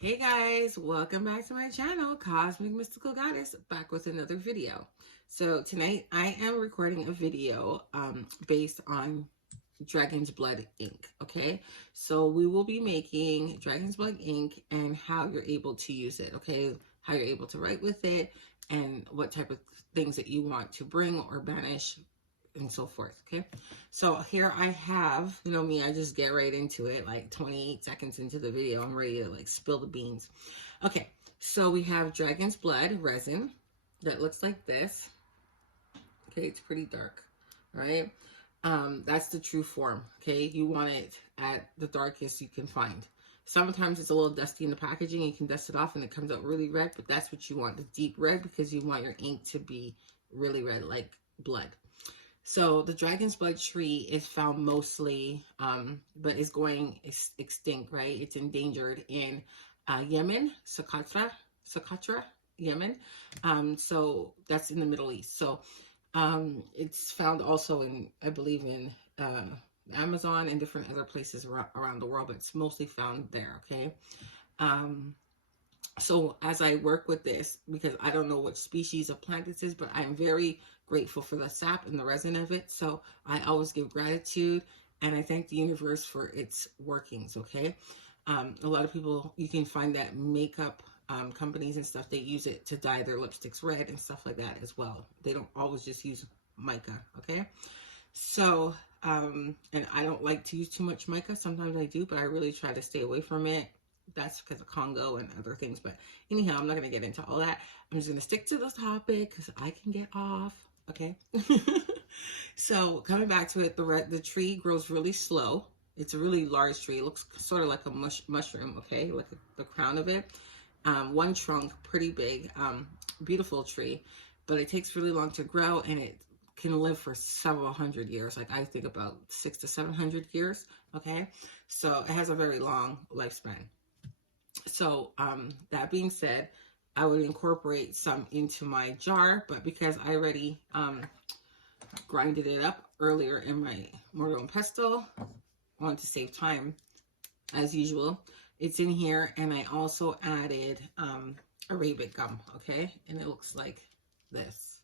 Hey guys, welcome back to my channel, Cosmic Mystical Goddess, back with another video. So tonight I am recording a video based on Dragon's Blood ink, okay? So we will be making Dragon's Blood ink and how you're able to use it, okay? How you're able to write with it and what type of things that you want to bring or banish and so forth, okay? So here I have, you know me, I just get right into it, like 28 seconds into the video, I'm ready to like spill the beans. Okay, so we have Dragon's Blood resin that looks like this. Okay, it's pretty dark, right? That's the true form, okay? You want it at the darkest you can find. Sometimes it's a little dusty in the packaging, you can dust it off and it comes out really red, but that's what you want, the deep red, because you want your ink to be really red, like blood. So the dragon's blood tree is found mostly, but is going extinct, right? It's endangered in Yemen, Socotra, Yemen. So that's in the Middle East. So it's found also in, I believe, in Amazon and different other places around the world, but it's mostly found there, okay? So as I work with this, because I don't know what species of plant this is, but I'm very grateful for the sap and the resin of it. So I always give gratitude and I thank the universe for its workings, okay? A lot of people, you can find that makeup companies and stuff, they use it to dye their lipsticks red and stuff like that as well. They don't always just use mica, okay? So, and I don't like to use too much mica. Sometimes I do, but I really try to stay away from it. That's because of Congo and other things. But anyhow, I'm not going to get into all that. I'm just going to stick to this topic because I can get off. Okay. So coming back to it, the tree grows really slow. It's a really large tree. It looks sort of like a mushroom. Okay. Like the crown of it. One trunk, pretty big, beautiful tree, but it takes really long to grow and it can live for several hundred years. Like I think about 600 to 700 years. Okay. So it has a very long lifespan. So that being said, I would incorporate some into my jar, but because I already grinded it up earlier in my mortar and pestle, I want to save time as usual. It's in here, and I also added Arabic gum, okay? And it looks like this.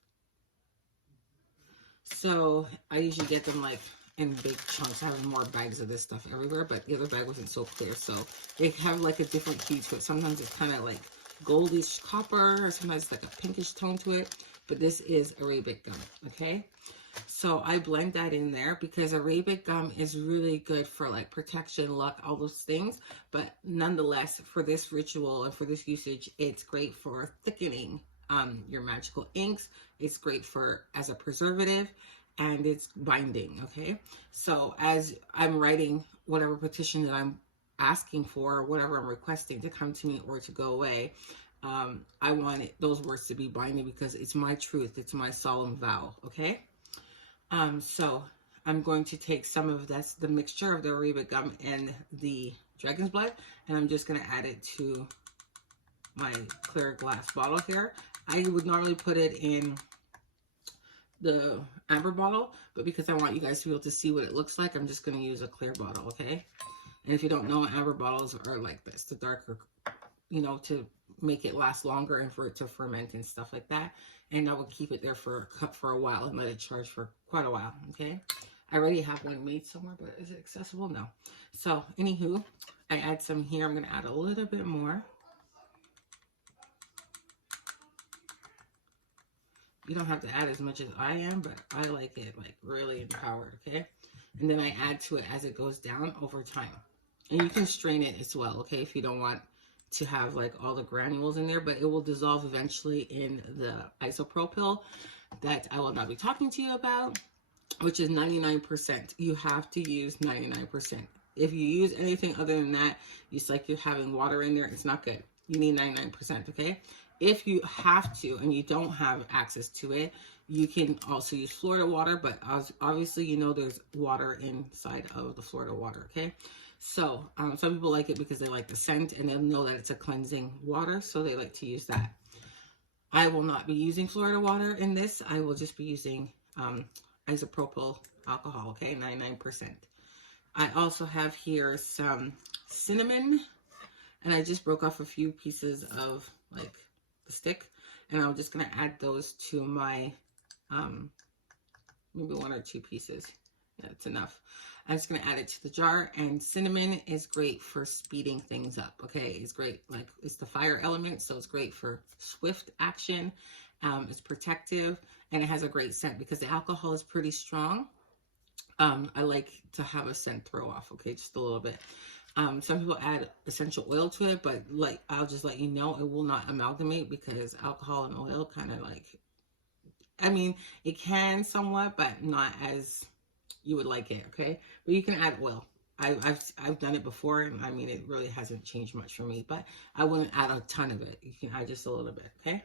So I usually get them like in big chunks. I have more bags of this stuff everywhere, but the other bag wasn't so clear. So they have like a different hue to it. Sometimes it's kind of like goldish copper, or sometimes it's like a pinkish tone to it. But this is Arabic gum, okay? So I blend that in there because Arabic gum is really good for like protection, luck, all those things. But nonetheless, for this ritual and for this usage, it's great for thickening your magical inks. It's great for as a preservative and it's binding, okay? So as I'm writing whatever petition that I'm asking for, whatever I'm requesting to come to me or to go away, I want those words to be binding because it's my truth. It's my solemn vow, okay? So I'm going to take some of this, the mixture of the Arabic gum and the dragon's blood, and I'm just going to add it to my clear glass bottle here. I would normally put it in the amber bottle, but because I want you guys to be able to see what it looks like, I'm just going to use a clear bottle, okay? And if you don't know, amber bottles are like this, the darker, you know, to make it last longer and for it to ferment and stuff like that. And I will keep it there for a while and let it charge for quite a while, okay? I already have one made somewhere, but is it accessible? No. So, anywho, I add some here. I'm going to add a little bit more. You don't have to add as much as I am, but I like it like really empowered, okay? And then I add to it as it goes down over time. And you can strain it as well, okay, if you don't want to have like all the granules in there, but it will dissolve eventually in the isopropyl that I will not be talking to you about, which is 99%. You have to use 99%. If you use anything other than that, it's like you're having water in there. It's not good. You need 99%, okay? If you have to and you don't have access to it, you can also use Florida water, but obviously you know there's water inside of the Florida water, okay? So some people like it because they like the scent and they know that it's a cleansing water, so they like to use that. I will not be using Florida water in this. I will just be using isopropyl alcohol, okay, 99%. I also have here some cinnamon And I just broke off a few pieces of like the stick, and I'm just going to add those to my, maybe 1 or 2 pieces. Yeah, that's enough. I'm just going to add it to the jar. And cinnamon is great for speeding things up. Okay, it's great. Like, it's the fire element, so it's great for swift action. It's protective, and it has a great scent because the alcohol is pretty strong. I like to have a scent throw off. Okay, just a little bit. Some people add essential oil to it, but like, I'll just let you know, it will not amalgamate because alcohol and oil kind of like, I mean, it can somewhat, but not as you would like it. Okay, but you can add oil. I've done it before, and I mean, it really hasn't changed much for me, but I wouldn't add a ton of it. You can add just a little bit. Okay.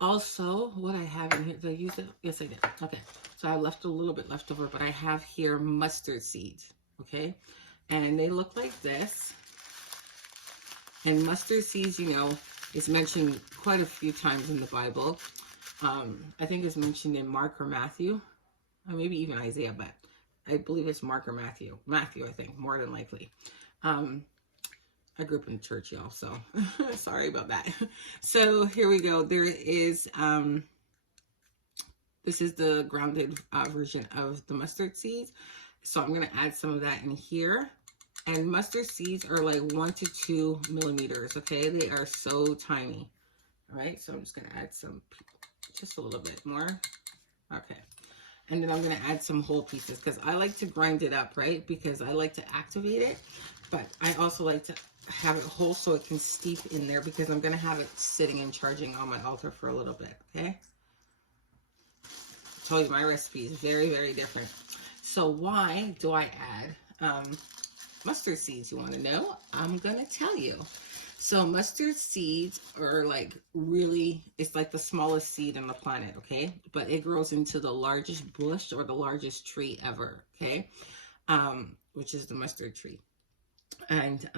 Also, what I have in here, did I use it? Yes, I did. Okay, so I left a little bit left over, but I have here mustard seeds. Okay, and they look like this. And mustard seeds, you know, is mentioned quite a few times in the Bible. I think it's mentioned in Mark or Matthew, or maybe even Isaiah, but I believe it's Mark or Matthew. Matthew, I think, more than likely. I grew up in church, y'all, so sorry about that. So here we go. There is, this is the grounded version of the mustard seeds. So I'm going to add some of that in here. And mustard seeds are like 1 to 2 millimeters, okay? They are so tiny. All right, so I'm just going to add some, just a little bit more. Okay. And then I'm going to add some whole pieces because I like to grind it up, right? Because I like to activate it, but I also like to have it whole so it can steep in there because I'm going to have it sitting and charging on my altar for a little bit, okay? I told you my recipe is very, very different. So why do I add mustard seeds? You want to know? I'm going to tell you. So mustard seeds are like really, it's like the smallest seed on the planet, okay? But it grows into the largest bush or the largest tree ever, okay? Which is the mustard tree. And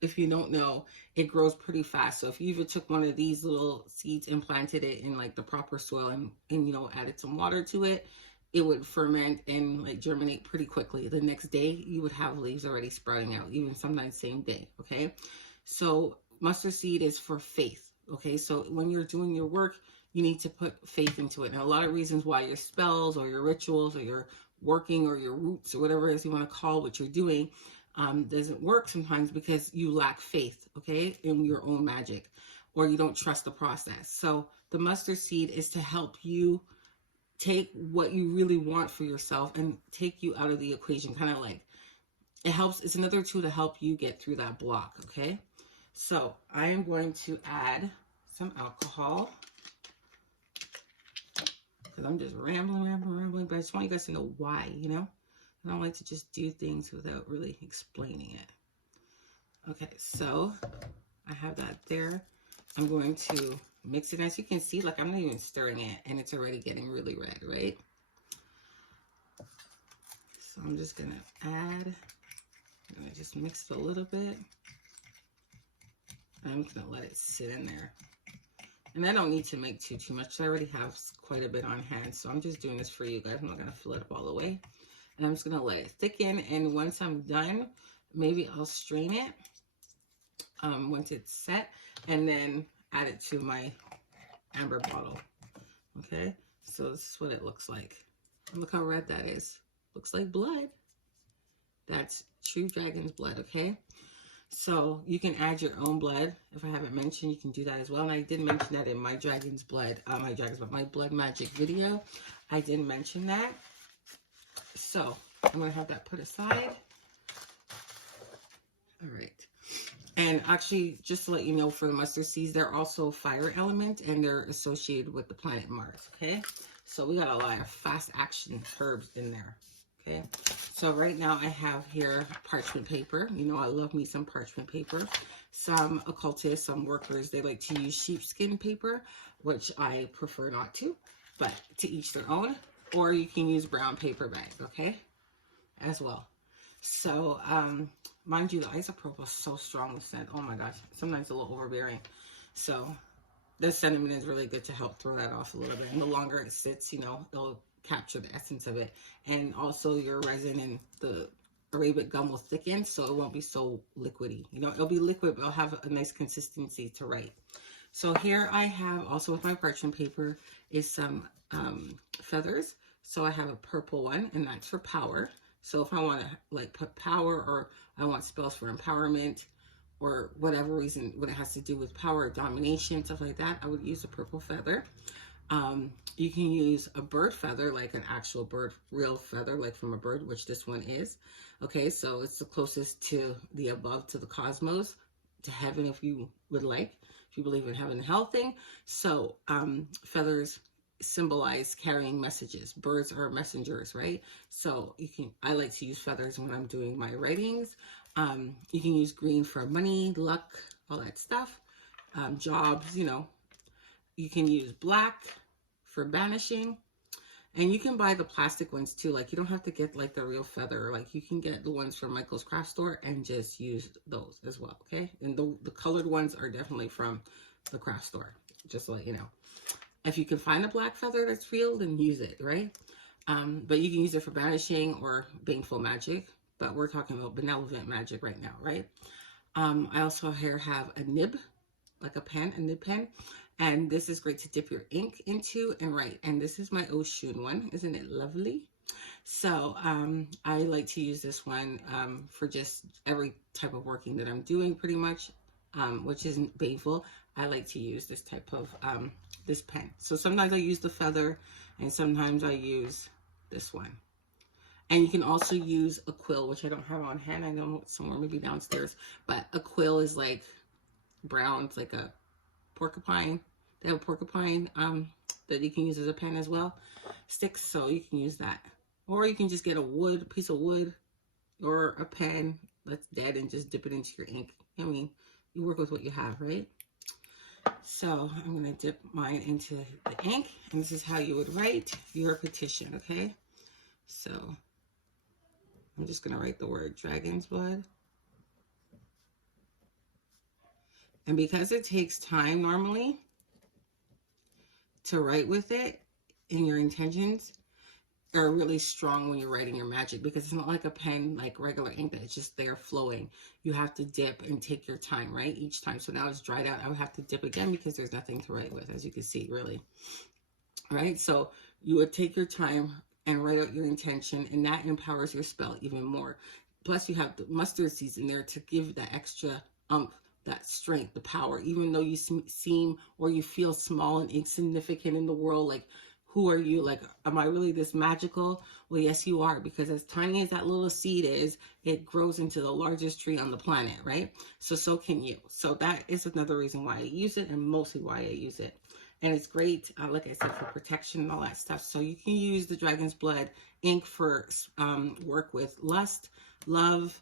if you don't know, it grows pretty fast. So if you even took one of these little seeds and planted it in like the proper soil and you know, added some water to it, it would ferment and like germinate pretty quickly. The next day you would have leaves already sprouting out, even sometimes same day, okay? So mustard seed is for faith, okay? So when you're doing your work, you need to put faith into it. And a lot of reasons why your spells or your rituals or your working or your roots or whatever it is you want to call what you're doing doesn't work sometimes because you lack faith, okay, in your own magic, or you don't trust the process. So the mustard seed is to help you take what you really want for yourself and take you out of the equation, kind of like it helps. It's another tool to help you get through that block, okay? So I am going to add some alcohol because I'm just rambling, but I just want you guys to know why, you know? I don't like to just do things without really explaining it. Okay, so I have that there. I'm going to mix it. As you can see, like I'm not even stirring it and it's already getting really red, right? So I'm just gonna add, I'm gonna just mix it a little bit. I'm gonna let it sit in there. And I don't need to make too much. I already have quite a bit on hand. So I'm just doing this for you guys. I'm not gonna fill it up all the way. And I'm just gonna let it thicken. And once I'm done, maybe I'll strain it once it's set, and then add it to my amber bottle. Okay, so this is what it looks like. And look how red that is. Looks like blood. That's true dragon's blood. Okay, so you can add your own blood. If I haven't mentioned, you can do that as well. And I did mention that in my dragon's blood, my blood magic video. I did mention that. So I'm gonna have that put aside. All right. And actually, just to let you know, for the mustard seeds, they're also fire element and they're associated with the planet Mars, okay? So we got a lot of fast action herbs in there, okay? So right now I have here parchment paper. You know, I love me some parchment paper. Some occultists, some workers, they like to use sheepskin paper, which I prefer not to, but to each their own. Or you can use brown paper bag, okay, as well. So, mind you, the isopropyl is so strong with scent. Oh my gosh, sometimes a little overbearing. So the cinnamon is really good to help throw that off a little bit. And the longer it sits, you know, it'll capture the essence of it. And also your resin and the Arabic gum will thicken, so it won't be so liquidy. You know, it'll be liquid, but it'll have a nice consistency to write. So here I have, also with my parchment paper, is some feathers. So I have a purple one, and that's for power. So if I want to like put power, or I want spells for empowerment, or whatever reason, when it has to do with power or domination, stuff like that, I would use a purple feather. You can use a bird feather, like an actual bird, real feather, like from a bird, which this one is. Okay, so it's the closest to the above, to the cosmos, to heaven, if you would like, if you believe in heaven and hell thing. So feathers symbolize carrying messages. Birds are messengers, right? So I like to use feathers when I'm doing my writings. You can use green for money, luck, all that stuff. Jobs, you know. You can use black for banishing. And you can buy the plastic ones too. Like, you don't have to get like the real feather. Like, you can get the ones from Michael's craft store and just use those as well, okay? And the colored ones are definitely from the craft store, just to let you know. If you can find a black feather that's real, then use it, right? But you can use it for banishing or baneful magic. But we're talking about benevolent magic right now, right? I also here have a nib, like a pen, a nib pen. And this is great to dip your ink into and write. And this is my Oshun one. Isn't it lovely? So I like to use this one for just every type of working that I'm doing pretty much, which isn't baneful. I like to use this type of, this pen. So sometimes I use the feather and sometimes I use this one. And you can also use a quill, which I don't have on hand. I know it's somewhere maybe downstairs. But a quill is like brown. It's like a porcupine. They have a porcupine that you can use as a pen as well. Sticks, so you can use that. Or you can just get a piece of wood, or a pen that's dead and just dip it into your ink. I mean, you work with what you have, right? So I'm going to dip mine into the ink. And this is how you would write your petition, okay? So I'm just going to write the word dragon's blood. And because it takes time normally to write with it, and your intentions are really strong when you're writing your magic, because it's not like a pen, like regular ink, that it's just there flowing. You have to dip and take your time, right? Each time. So now it's dried out. I would have to dip again because there's nothing to write with, as you can see, really. All right. So you would take your time and write out your intention, and that empowers your spell even more. Plus you have the mustard seeds in there to give that extra that strength, the power, even though you seem or you feel small and insignificant in the world. Like, who are you? Like, am I really this magical? Well, yes, you are, because as tiny as that little seed is, it grows into the largest tree on the planet, right? So can you. So that is another reason why I use it, and mostly why I use it. And it's great, like I said, for protection and all that stuff. So you can use the dragon's blood ink for work with lust, love,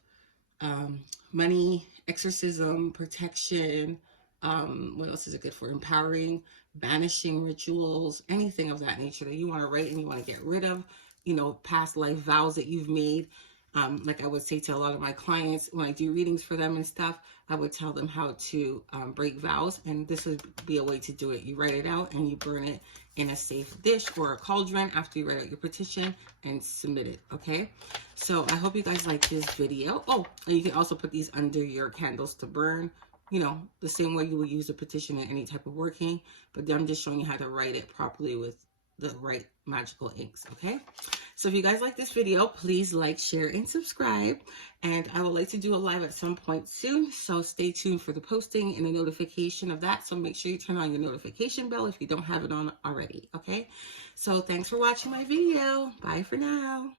money, exorcism, protection. What else is it good for? Empowering, banishing rituals, anything of that nature that you want to write and you want to get rid of, you know, past life vows that you've made. Like I would say to a lot of my clients when I do readings for them and stuff, I would tell them how to break vows, and this would be a way to do it. You write it out and you burn it in a safe dish or a cauldron after you write out your petition and submit it, okay? So I hope you guys like this video. Oh, and you can also put these under your candles to burn, you know, the same way you would use a petition in any type of working, but I'm just showing you how to write it properly with the right magical inks, okay? So if you guys like this video, please like, share, and subscribe. And I would like to do a live at some point soon, so stay tuned for the posting and the notification of that. So make sure you turn on your notification bell if you don't have it on already, okay? So thanks for watching my video. Bye for now.